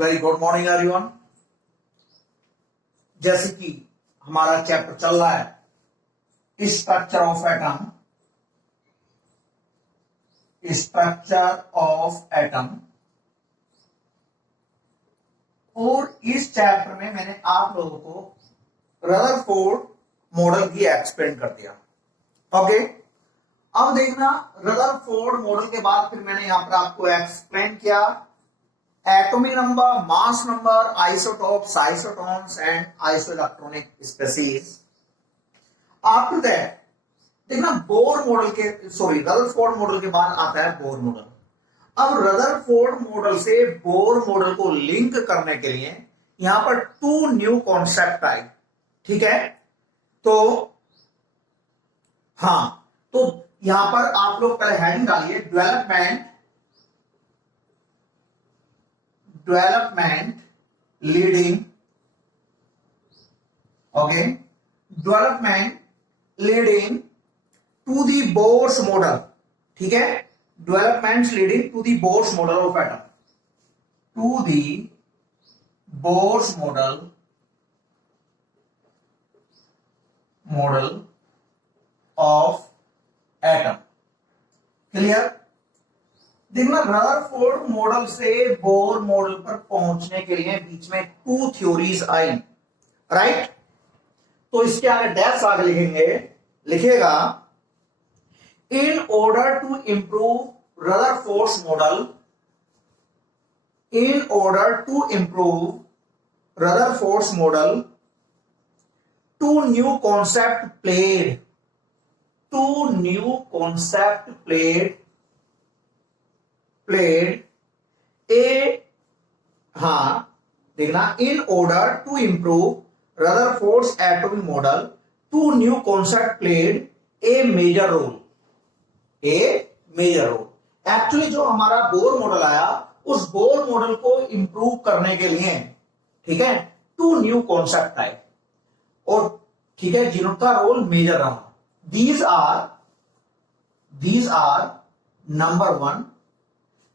Very good morning everyone. जैसे कि हमारा चैप्टर चल रहा है structure of atom, structure of atom, और इस चैप्टर में मैंने आप लोगों को रदरफोर्ड मॉडल की एक्सप्लेन कर दिया। ओके, अब देखना रदरफोर्ड मॉडल के बाद फिर मैंने यहां पर आपको एक्सप्लेन किया atomic number, mass number, isotopes, isotones and isoelectronic species. After that देखना बोर मॉडल के रदरफोर्ड मॉडल के बाद आता है बोर मॉडल। अब रदरफोर्ड मॉडल से बोर मॉडल को लिंक करने के लिए यहां पर टू न्यू कॉन्सेप्ट आए। ठीक है, तो हाँ, तो यहां पर आप लोग पहले हेडिंग डालिए development leading, okay, development leading to the Bohr's model. ठीक है, development leading to the Bohr's model of atom, to the Bohr's model of atom. Clear? देखना रदरफोर्ड मॉडल से बोर मॉडल पर पहुंचने के लिए बीच में टू थ्योरीज आई, राइट? तो इसके आगे डैश आगे लिखेगा in order to improve Rutherford model, in order to improve Rutherford model, two new concept played a, हाँ देखना, in order to improve Rutherford's atomic model, two new concept played a major role, actually जो हमारा Bohr model आया उस Bohr model को improve करने के लिए, ठीक है, टू न्यू कॉन्सेप्ट आए और ठीक है जिनका रोल मेजर रहा। These are number one.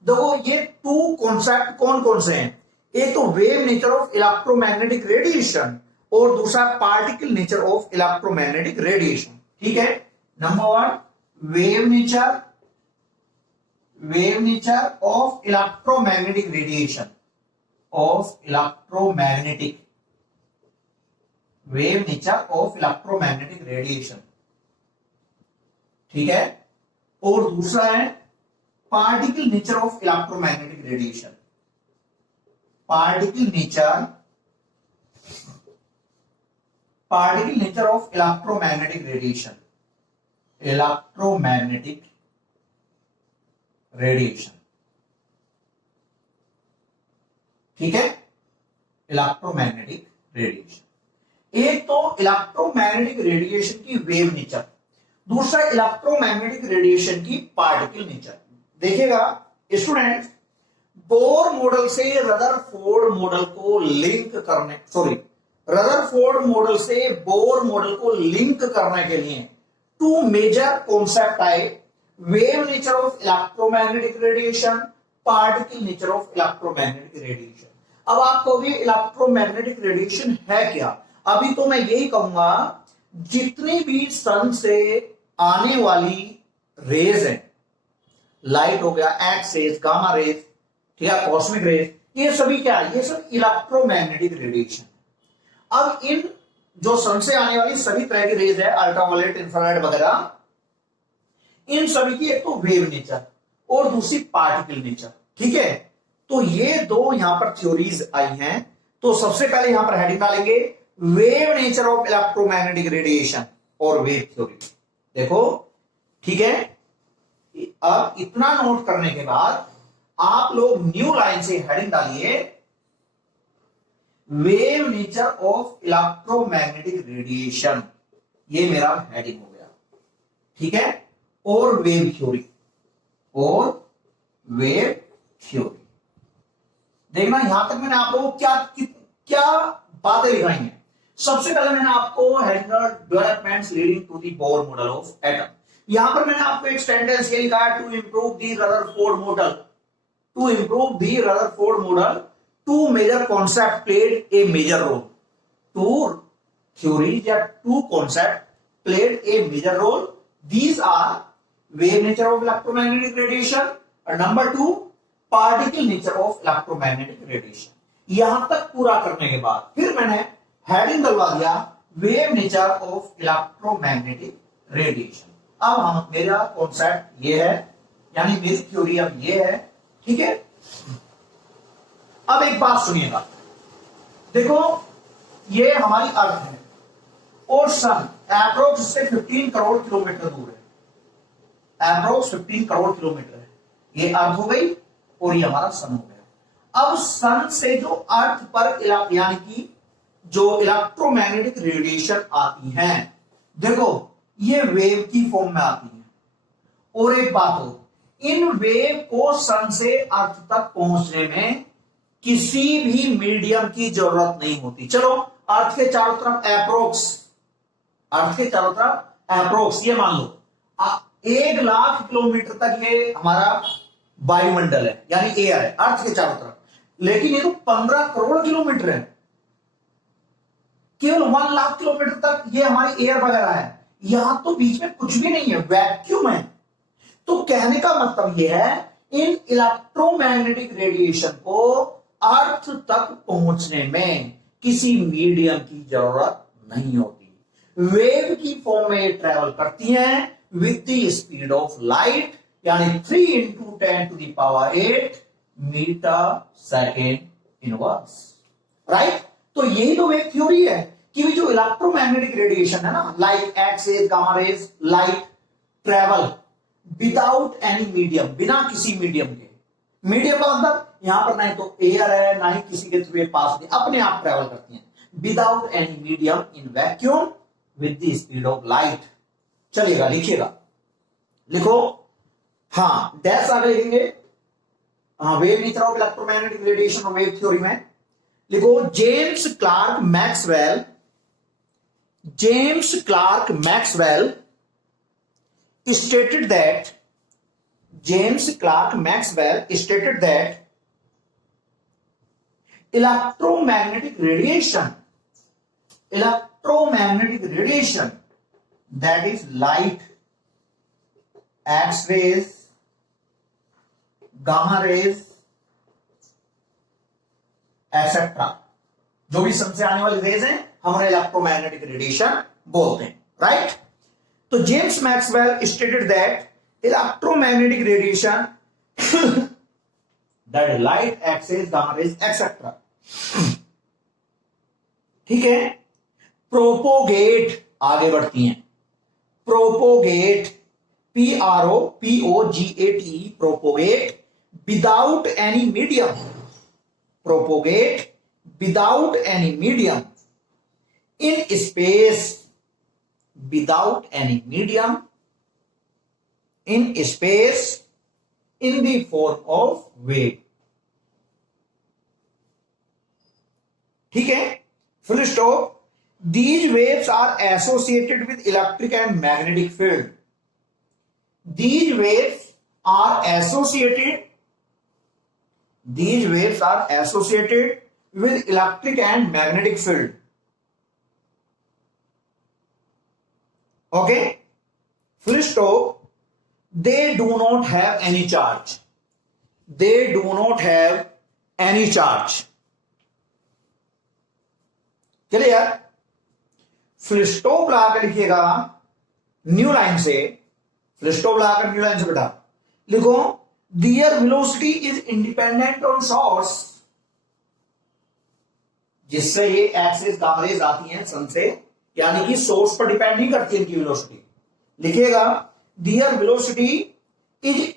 देखो ये टू कॉन्सेप्ट कौन कौन से हैं? एक तो wave nature of electromagnetic radiation और दूसरा particle nature of electromagnetic radiation. ठीक है, number one wave nature of electromagnetic radiation, wave nature of electromagnetic radiation. ठीक है, और दूसरा है particle nature of electromagnetic radiation, particle nature of electromagnetic radiation, ठीक है, इलेक्ट्रोमैग्नेटिक रेडिएशन। एक तो इलेक्ट्रोमैग्नेटिक रेडिएशन की वेव नेचर, दूसरा इलेक्ट्रोमैग्नेटिक रेडिएशन की पार्टिकल नेचर। देखिएगा स्टूडेंट, बोर मॉडल से रदरफोर्ड मॉडल को लिंक करने, रदरफोर्ड मॉडल से बोर मॉडल को लिंक करने के लिए टू मेजर कॉन्सेप्ट आए, wave nature of electromagnetic radiation, particle nature of electromagnetic radiation. अब आप कहोगे इलेक्ट्रोमैग्नेटिक रेडिएशन है क्या? अभी तो मैं यही कहूंगा जितनी भी सन से आने वाली रेज है, लाइट हो गया, एक्स रेज, गामा रेज, ठीक है, कॉस्मिक रेज, ये सभी क्या है? ये सब इलेक्ट्रोमैग्नेटिक रेडिएशन। अब इन जो सन से आने वाली सभी तरह की रेज है, अल्ट्रावायलेट, इंफ्रारेड वगैरह, इन सभी की एक तो वेव नेचर और दूसरी पार्टिकल नेचर। ठीक है, तो ये दो यहां पर थ्योरीज आई हैं। तो सबसे पहले यहां पर हेडिंग डालेंगे wave nature of electromagnetic radiation और वेव थ्योरी। देखो, ठीक है, अब इतना नोट करने के बाद आप लोग न्यू लाइन से हेडिंग डालिए wave nature of electromagnetic radiation, ये मेरा हेडिंग हो गया। ठीक है, और वेव थ्योरी, देखना यहां तक मैंने आप लोगों को क्या बातें लिखाई हैं। सबसे पहले मैंने आपको developments leading to the Bohr model of atom, यहां पर मैंने आपको एक सेंटेंस ये लिखा है to improve the Rutherford model, two major concepts played a major role. Two theories या two concepts played a major role. These are wave nature of electromagnetic radiation and number two particle nature of electromagnetic radiation. यहां तक पूरा करने के बाद फिर मैंने heading डलवा दिया wave nature of electromagnetic radiation. अब मेरा कॉन्सेप्ट ये है, यानी मेरी थ्योरी अब ये है. ठीक है, अब एक बात सुनिएगा. देखो ये हमारी अर्थ है और सन अप्रोक्स से 15 करोड़ किलोमीटर दूर है. अप्रोक्स 15 करोड़ किलोमीटर है. ये अर्थ हो गई और ये हमारा सन हो गया. अब सन से जो अर्थ पर यानी कि जो इलेक्ट्रोमैग्नेटिक रेडिएशन आती है, देखो ये वेव की फॉर्म में आती है. और एक बात हो, इन वेव को सन से अर्थ तक पहुंचने में किसी भी मीडियम की जरूरत नहीं होती. चलो अर्थ के चारों तरफ अप्रोक्स ये मान लो 1 लाख किलोमीटर तक ये हमारा वायुमंडल है, यानी एयर है अर्थ के चारों तरफ. लेकिन ये तो 15 करोड़ किलोमीटर है. केवल 1 लाख किलोमीटर तक ये हमारी एयर वगैरह है. यहां तो बीच में कुछ भी नहीं है, वैक्यूम है. तो कहने का मतलब यह है इन इलेक्ट्रोमैग्नेटिक रेडिएशन को अर्थ तक पहुंचने में किसी मीडियम की जरूरत नहीं होती. वेव की फॉर्म में ट्रेवल करती हैं with the speed of light, यानी 3 into 10 to the power 8 metre second inverse. Right, तो यही तो वेव थ्योरी है कि जो इलेक्ट्रोमैग्नेटिक रेडिएशन है ना, like X rays, gamma rays, light travel without any medium, बिना किसी मीडियम के. मीडियम का मतलब यहां पर ना तो एयर है ना ही किसी के थ्रू पास नहीं, अपने आप ट्रेवल करती हैं without any medium in vacuum with the speed of light. चलेगा, लिखिएगा, लिखो. हाँ, डैश आगे लिखेंगे. हाँ, wave nature of electromagnetic radiation और वेव थ्योरी में लिखो James Clerk Maxwell stated that electromagnetic radiation that is light, X rays, gamma rays, etc. जो भी सन से आने वाली रेज हैं हम उन्हें इलेक्ट्रोमैग्नेटिक रेडिएशन बोलते हैं. राइट, तो James Maxwell stated that electromagnetic radiation that light, X rays, gamma rays etcetera, ठीक है, प्रोपोगेट आगे बढ़ती हैं. Propagate PROPOGATE propagate without any medium, propagate without any medium in space, without any medium in space in the form of wave. ठीक है, full stop. These waves are associated with electric and magnetic field. These waves are associated with electric and magnetic field. Okay, full stop. They do not have any charge. चलिए यार, full stop लगाकर लिखिएगा new line से. Full stop लगाकर new line से बेटा लिखो their velocity is independent on source. जिससे ये एक्सिस गामा रेज आती हैं सन से, यानी कि सोर्स पर डिपेंड नहीं करती इनकी वेलोसिटी. लिखिएगा their velocity is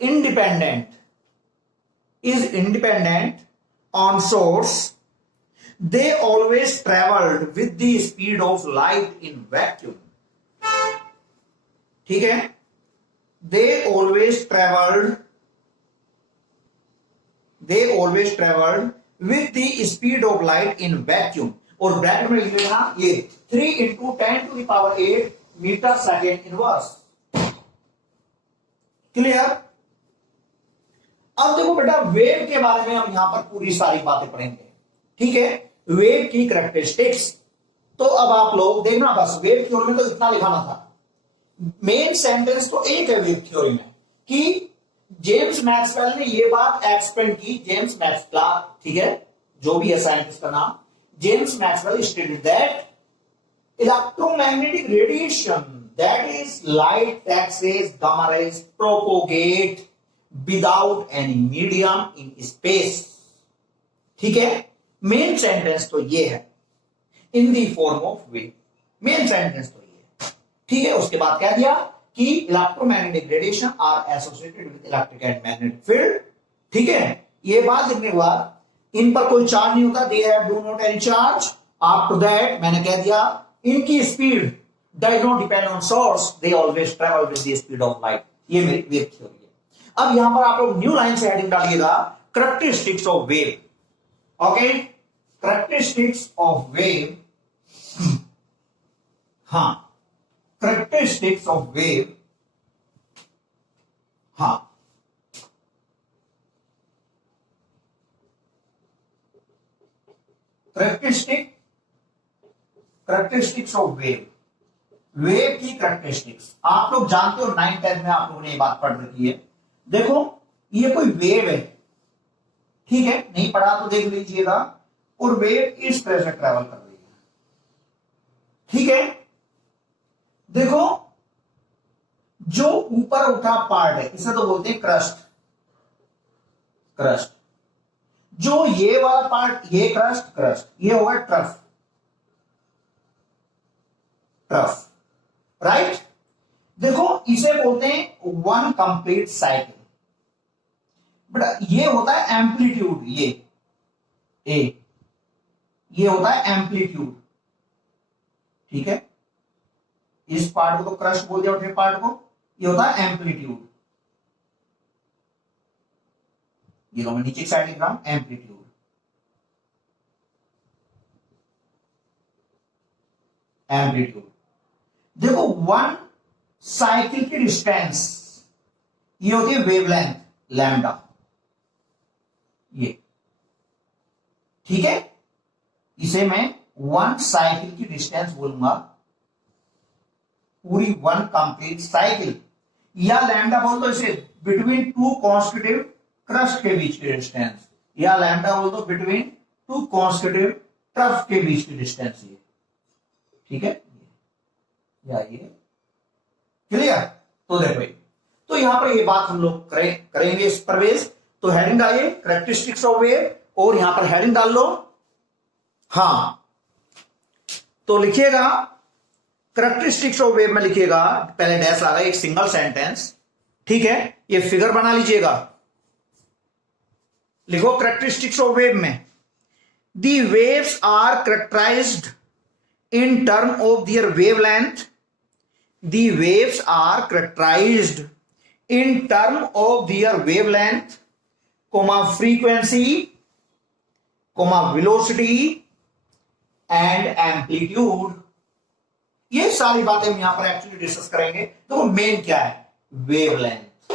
independent on source. They always traveled with the speed of light in vacuum. ठीक है, they always traveled with the speed of light in vacuum. और ब्रैकेट में लिख लेना ये 3 into 10 to the power 8 metre second inverse. Clear? अब देखो बेटा, वेव के बारे में हम यहां पर पूरी सारी बातें पढ़ेंगे. ठीक है, वेव की कैरेक्टरिस्टिक्स। तो अब आप लोग देखना, बस वेव थ्योरी में तो इतना लिखाना था। मेन सेंटेंस तो एक है वेव थ्योरी में कि जेम्स मैक्सवेल ने ये बात एक्सप्लेन की। जेम्स मैक्सवेल, ठीक है, जो भी है साइंटिस्ट का नाम, James Maxwell stated that electromagnetic radiation, that is light, X-rays, gamma rays, propagate without any medium in space. ठीक है, मेन सेंटेंस तो ये है, in the form of wave. Main sentence तो ये है, ठीक है। उसके बाद क्या दिया कि electromagnetic radiation are associated with electric and magnetic field. ठीक है, ये बात लिखने के बाद इन पर कोई चार्ज नहीं होता, they have do not any charge. After that मैंने कह दिया इनकी speed does not depend on source, they always travel with the speed of light. ये मेरी वेव थ्योरी है। अब यहां पर आप लोग न्यू लाइन से हेडिंग डालिएगा, characteristics of wave. Okay, characteristics of wave. हाँ, कैरेक्टरिस्टिक्स ऑफ वेव। हाँ, कैरेक्टरिस्टिक्स ऑफ वेव। वेव की कैरेक्टरिस्टिक्स आप लोग जानते हो, 9th 10th में आप लोगों ने ये बात पढ़ रखी है। देखो, ये कोई वेव है, ठीक है, नहीं पढ़ा तो देख लीजिएगा। और वेव इस तरह से ट्रेवल कर रही है, ठीक है। देखो, जो ऊपर उठा पार्ट है इसे तो बोलते हैं क्रस्ट। क्रस्ट, जो ये वाला पार्ट, ये क्रस्ट, क्रस्ट, ये होगा ट्रफ। Trough, right. देखो, इसे बोलते हैं वन कंप्लीट साइकिल। बट ये होता है एम्पलीट्यूड, ये होता है एम्पलीट्यूड, ठीक है। इस पार्ट को तो क्रस्ट बोल दिया, उठे पार्ट को, ये होता है एम्पलीट्यूड। ये मैं नीचे की साइड लिख रहा हूं, एम्पलीट्यूड। एम्पलीट्यूड, देखो, वन साइकिल की डिस्टेंस ये होती है वेवलेंथ, लैम्डा, ये, ठीक है। इसे मैं वन साइकिल की डिस्टेंस बोलूंगा, पूरी वन कंप्लीट साइकिल। या लैम्डा बोल दो इसे बिटवीन टू कॉन्स्टिट्यूटिव क्रस्ट के बीच की डिस्टेंस, या लैम्डा बोल दो बिटवीन टू कॉन्स्टिट्यूटिव ट्रफ के बीच की डिस्टेंस, ये, ठीक है, या ये क्लियर। तो देखो, तो यहां पर ये बात हम लोग करेंगे इस प्रवेश। तो हेडिंग डालिए कैरेक्टरिस्टिक्स ऑफ वेव, और यहां पर हेडिंग डाल लो। हां, तो लिखिएगा कैरेक्टरिस्टिक्स ऑफ वेव में लिखिएगा, पहले डैश आ रहा है, एक सिंगल सेंटेंस, ठीक है। ये फिगर बना लीजिएगा, लिखो कैरेक्टरिस्टिक्स ऑफ वेव में, the waves are characterised in term of their wavelength. The waves are characterized in term of their wavelength, comma frequency, comma velocity and amplitude. ये सारी बातें हम यहां पर एक्चुअली डिस्कस करेंगे। तो मेन क्या है, wavelength,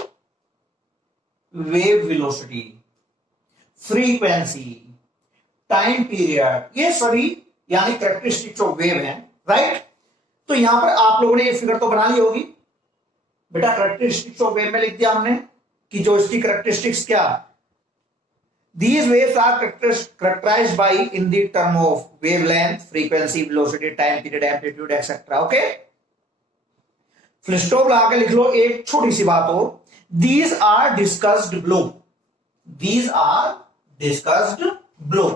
wave velocity, frequency, time period, ये सभी यानी कैरेक्टरिस्टिक्स ऑफ वेव है, राइट। तो यहां पर आप लोगों ने ये फिगर तो बना ली होगी बेटा। कैरेक्टरिस्टिक्स ऑफ वेव में लिख दिया हमने कि जो इसकी कैरेक्टरिस्टिक्स क्या, these waves are characterised by in the term of wavelength, frequency, velocity, time period, amplitude etcetera. Okay, full stop लगा के लिख लो। एक छोटी सी बात हो, these are discussed below, these are discussed below.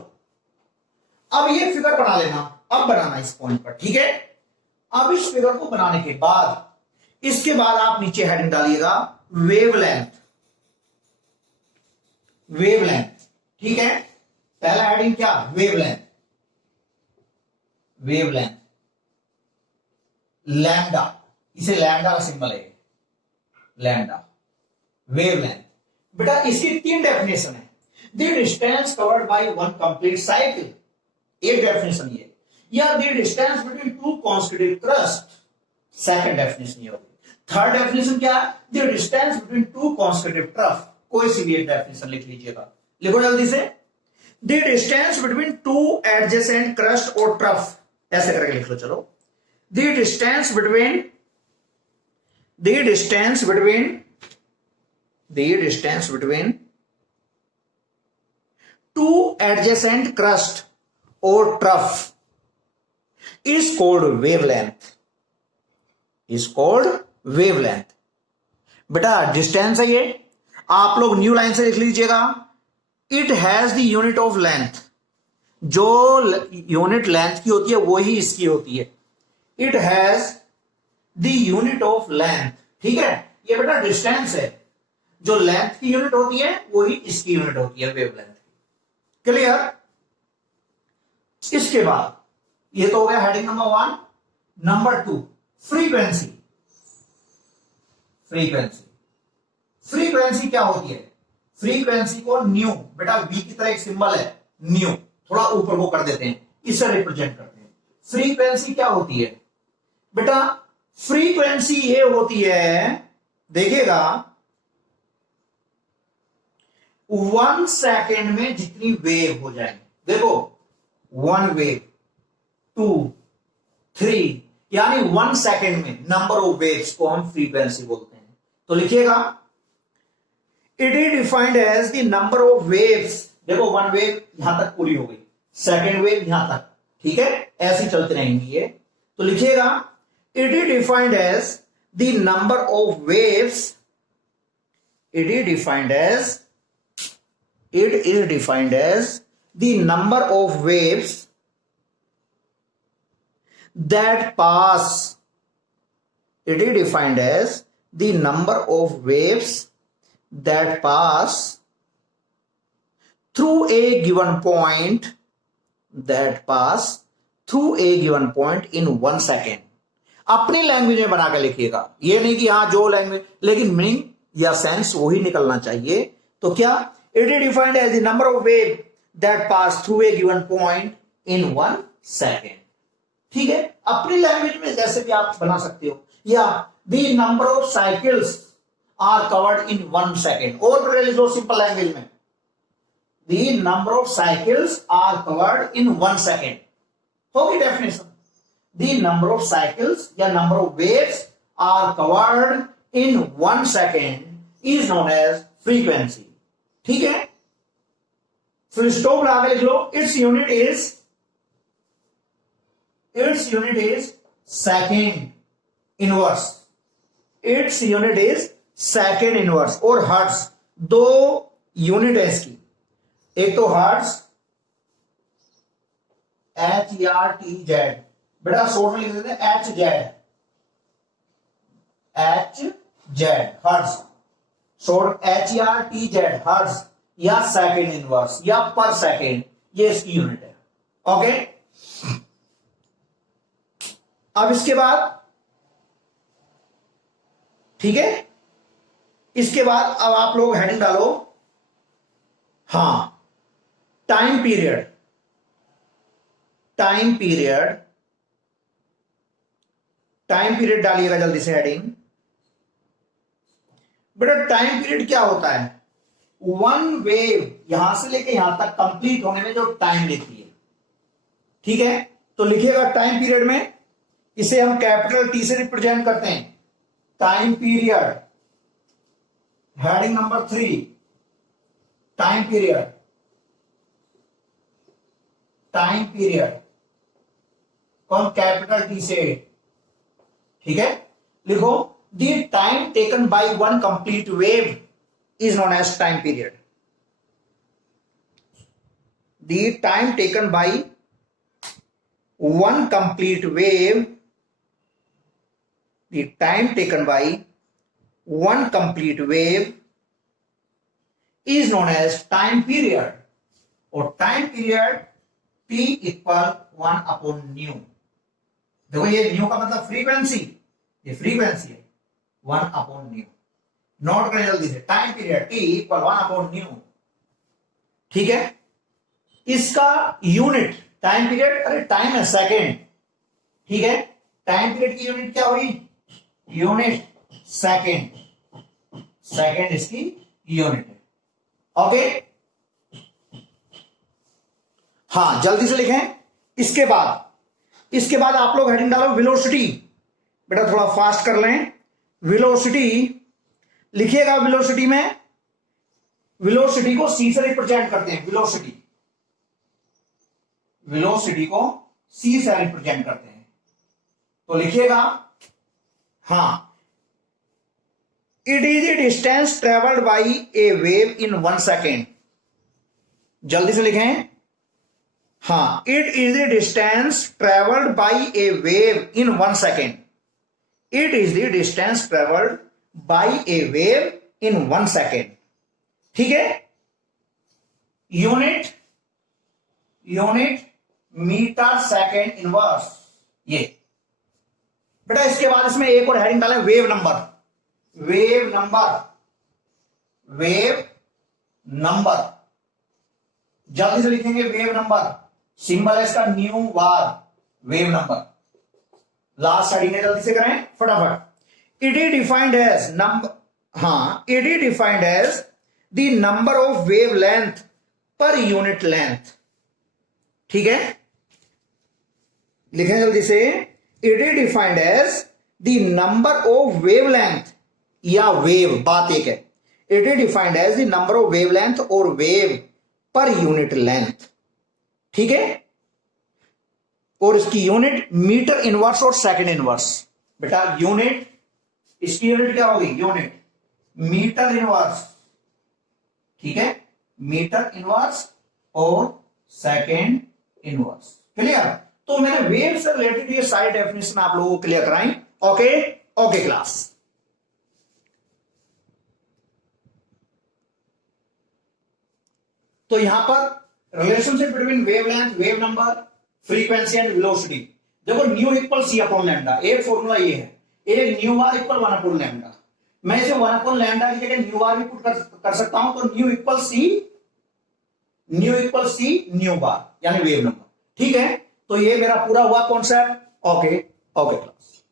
अब ये फिगर बना लेना, अब बनाना इस पॉइंट पर, ठीक है। अब इस फिगर को बनाने के बाद इसके बाद आप नीचे हेडिंग डालिएगा वेवलेंथ, वेवलेंथ, ठीक है। पहला हेडिंग क्या, वेवलेंथ, वेवलेंथ, लैम्डा, इसे लैम्डा का सिंबल है, लैम्डा, वेवलेंथ। बेटा इसकी 3 डेफिनेशन है। The distance covered by one complete cycle, एक डेफिनेशन ये, या the distance between two constitutive crust, second definition ये होगी। थर्ड डेफिनेशन क्या है, the distance between two constitutive trough. कोई सी भी एक डेफिनेशन लिख लीजिएगा, लिखो जल्दी से। The distance between two adjacent crust और ट्रफ, ऐसे करके लिख लो चलो। The distance between two adjacent crust और ट्रफ इज कॉल्ड वेवलेंथ। बेटा डिस्टेंस है ये, आप लोग न्यू लाइन से लिख लीजिएगा। It has the unit of length, जो यूनिट लेंथ की होती है वही इसकी होती है। It has the unit of length, ठीक है। ये बेटा डिस्टेंस है, जो लेंथ की यूनिट होती है वही इसकी यूनिट होती है वेवलेंथ। क्लियर। इसके बाद ये तो हो गया heading number 1। Number 2 frequency. Frequency क्या होती है? फ्रीक्वेंसी को न्यू, बेटा वी की तरह एक सिंबल है न्यू, थोड़ा ऊपर को कर देते हैं, इससे रिप्रेजेंट करते हैं। फ्रीक्वेंसी क्या होती है बेटा? फ्रीक्वेंसी ये होती है, देखिएगा 1 सेकेंड में जितनी वेव हो जाएंगे, देखो 1 वेव 2 3, यानी 1 सेकेंड में नंबर ऑफ वेव्स को हम फ्रीक्वेंसी बोलते हैं। तो लिखिएगा it is defined as the number of waves. देखो 1 वेव यहां तक पूरी हो गई, सेकेंड वेव यहां तक, ठीक है, ऐसे चलते रहेंगी ये। तो लिखिएगा it is defined as the number of waves, it is defined as the number of waves that pass, it is defined as the number of waves that pass through a given point, in 1 second। अपनी language में बना के लिखिएगा, ये नहीं कि हाँ जो लैंग्वेज, लेकिन मीनिंग या सेंस वही निकलना चाहिए। तो क्या? It is defined as the number of wave that pass through a given point in 1 second, ठीक है। अपनी लैंग्वेज में जैसे भी आप बना सकते हो, या the number of cycles are covered in 1 second, और ले लो सिंपल लैंग्वेज में, the number of cycles are covered in 1 second होगी definition. The number of cycles या number of waves are covered in 1 second is known as frequency, ठीक है। फिर stop लगा के लिख लो, its unit is second inverse. Its unit is second inverse. और हर्ट्ज, 2 यूनिट है इसकी, एक तो हर्ट्ज HERTZ, बेटा शॉर्ट में लिख देते हैं HZ hertz, short HERTZ hertz, या सेकेंड इनवर्स या पर सेकेंड, ये इसकी यूनिट है। ओके, अब इसके बाद, ठीक है, इसके बाद अब आप लोग हेडिंग डालो, हाँ, टाइम पीरियड डालिएगा जल्दी से हेडिंग। बेटा टाइम पीरियड क्या होता है? 1 वेव यहां से लेके यहां तक कंप्लीट होने में जो टाइम लेती है, ठीक है। तो लिखिएगा टाइम पीरियड में, इसे हम कैपिटल T से रिप्रेजेंट करते हैं, time period. Heading number 3 time period को हम कैपिटल T से, ठीक है। लिखो the time taken by 1 complete wave is known as time period. The time taken by 1 complete wave, the time taken by 1 complete wave is known as time period, और time period T equal 1/न्यू। देखो ये new का मतलब frequency, ये frequency है 1/न्यू। Note करें जल्दी से, टाइम पीरियड T इक्वल 1/न्यू, ठीक है। इसका यूनिट टाइम पीरियड, अरे टाइम है सेकेंड, ठीक है। टाइम पीरियड की यूनिट क्या हुई? यूनिट सेकेंड, सेकेंड इसकी यूनिट है। ओके, हाँ जल्दी से लिखें। इसके बाद आप लोग हेडिंग डालो वेलोसिटी। बेटा थोड़ा फास्ट कर लें। वेलोसिटी लिखिएगा। वेलोसिटी को सी से रिप्रेजेंट करते हैं। वेलोसिटी को सी से रिप्रेजेंट करते हैं, तो लिखिएगा हाँ, it is the distance travelled by a wave in 1 second. जल्दी से लिखें। हाँ, it is the distance travelled by a wave in 1 second. It is the distance travelled by a wave in 1 second. ठीक है। Unit metre second inverse. ये बेटा इसके बाद इसमें एक और हेडिंग डालें, वेव नंबर। जल्दी से लिखेंगे वेव नंबर। सिंबल है इसका nu bar. Wave number last heading है, जल्दी से करें फटाफट। It is defined as the number of wavelength per unit length. ठीक है, लिखें जल्दी से। It is defined as the number of wavelength या वेव, बात एक है। It is defined as the number of wavelength और वेव पर यूनिट लेंथ। ठीक है, और इसकी यूनिट मीटर इनवर्स और सेकंड इनवर्स। बेटा यूनिट, इसकी यूनिट क्या होगी? Unit metre inverse. ठीक है, मीटर इनवर्स और सेकंड इनवर्स। क्लियर? तो मैंने वेव से रिलेटेड ये सारी डेफिनेशन आप लोगों को क्लियर कराई। Okay class. तो यहां पर relationship between wavelength, wave number, frequency and velocity. देखो nu equal c upon lambda, एक फॉर्मूला ये है। एक nu bar equal 1 upon lambda. मैं इसे 1 अपॉन लैम्डा की जगह न्यू बार भी पुट कर सकता हूं, तो न्यू इक्वल सी न्यू बार यानी वेव नंबर। ठीक है, तो ये मेरा पूरा हुआ कॉन्सेप्ट। Okay class.